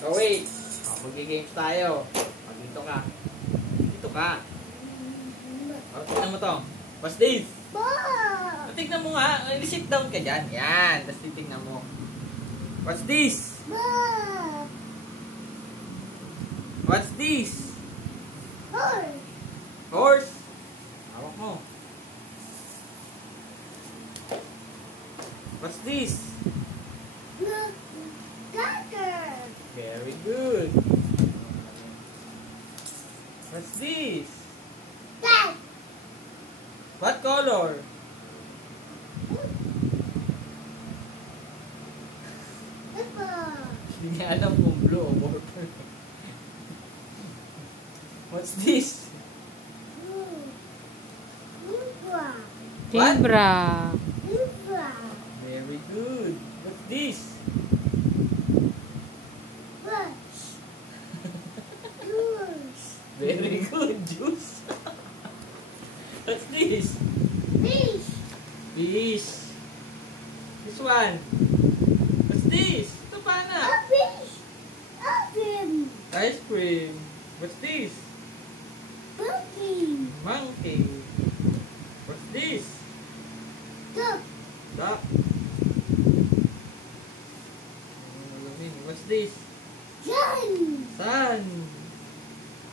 Oh, wait. Oh, mag-games tayo. Oh, dito ka. Dito ka. Oh, tignan mo to. What's this? Oh, tignan mo nga. Sit down ka dyan. Yan. Tapos titignan mo. What's this? What's this? Horse. Hawak mo. What's this? Very good. What's this? What color? Hindi niya alam kung blue o purple. What's this? Zebra. Very good. What's this? Very good. Juice. What's this? Fish. This one. What's this? Ito pa na. Ice cream. What's this? Monkey. What's this? Duck. What's this? Sun.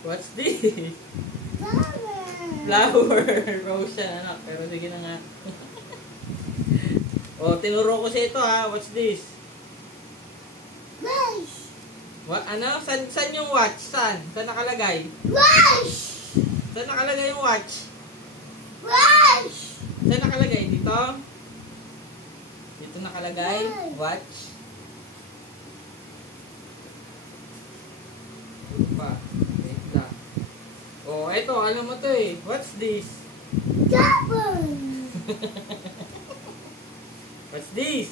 What's this? Flower. Rose yan, anak. Pero sige na nga. O, tinuro ko siya ito, ha. What's this? What? Ano? San yung watch? Saan nakalagay? Saan nakalagay yung watch? Saan nakalagay? Dito? Dito nakalagay? Watch? Dito pa. Wait lang. Oh, eto. Alam mo to eh. What's this? What's this?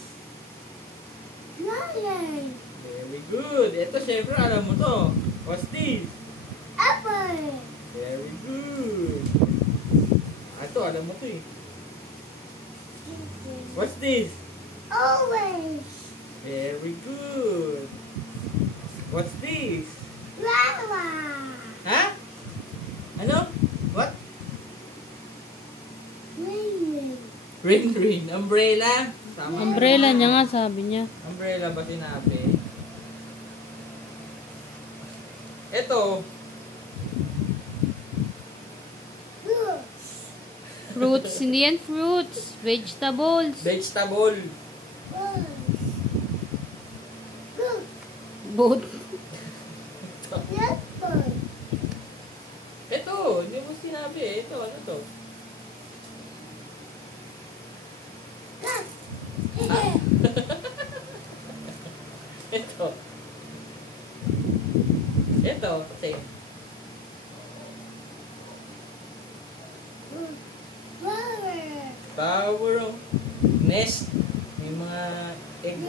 Very good. Ito, syempre, alam mo to. What's this? Very good. Ito, alam mo to eh. What's this? Very good. What's this? Ha? Ano? What? Rain. Umbrella? Tama. Umbrella niya nga, sabi niya. Umbrella ba sinabi? Ito. Fruits, hindi yan fruits. Vegetables. Vegetable. Boat. Ito. Hindi mo sinabi eh. Ito. Ano to? Ito. Ito. Kasi. Flower. Nest. May mga egg.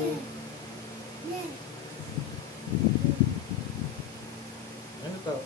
Ano to?